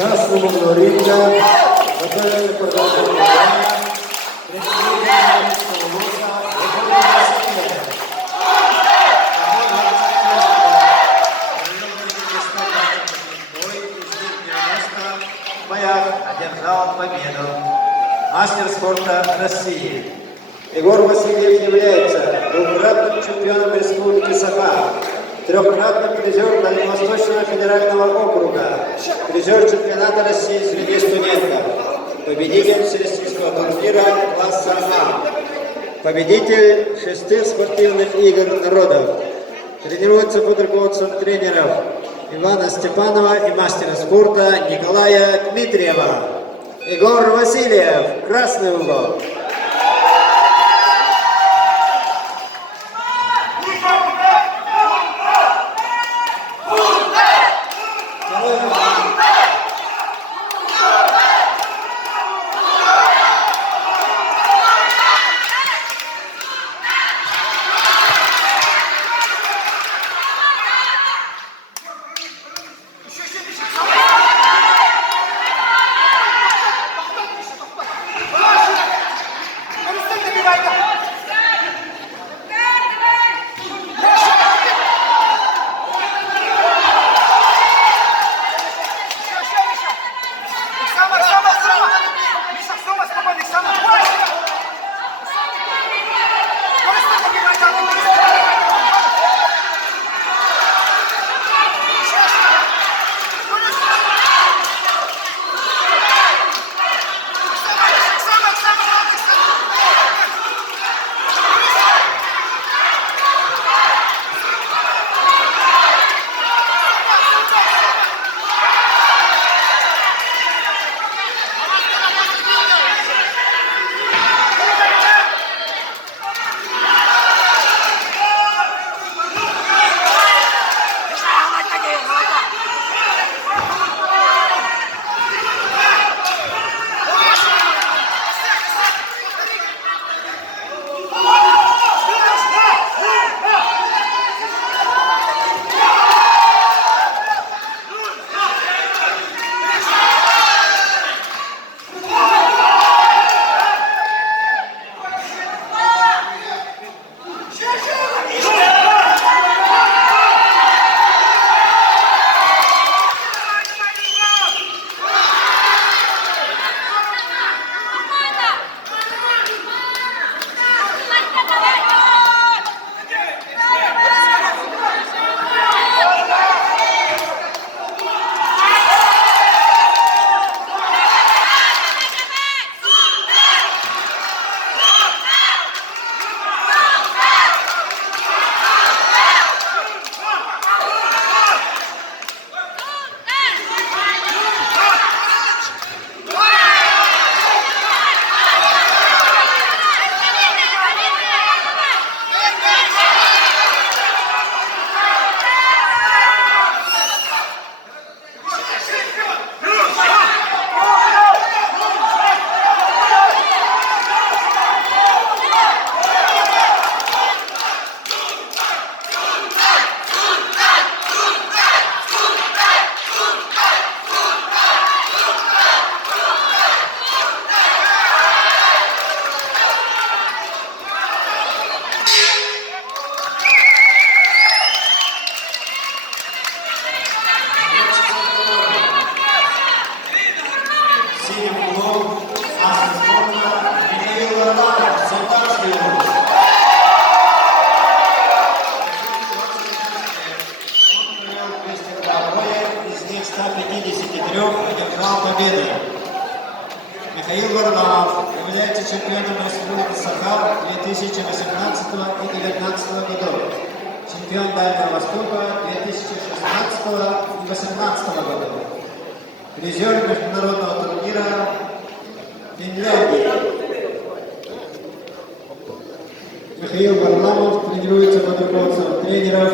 красном углу ринга готовится продолжение боя. Представитель Солоса выходит на сцену. В боях одержал победу. Мастер спорта России. Егор Васильев является двукратным чемпионом Республики Саха, трехкратным призер Дальневосточного федерального округа, призер чемпионата России среди студентов, победитель всероссийского турнира класса А, победитель 6 спортивных игр народов. Тренируется под руководством тренеров Ивана Степанова и мастера спорта Николая Дмитриева. Егор Васильев, красный угол. Михаил Варламов является чемпионом Республики Саха 2018 и 2019 годов, чемпион Дальнего Востока 2016 и 2018 годов, призер международного турнира Финляндии. Михаил Варламов тренируется под руководством тренеров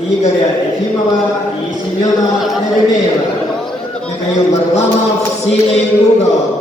Игоря Ефимова и Семена Неремеева. Михаил Варламов, синий угол.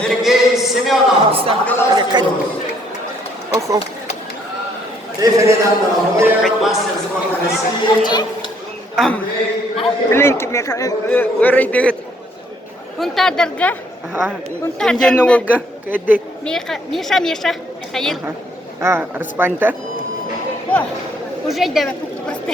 Сергей Семенов, Ох. рефери данного боя, мастер спорта России. Блин, тебе вырайдет. Унтадырга, Кинде новолга, кеде. Миша, Михаил. Распанта. О, уже давай, просто.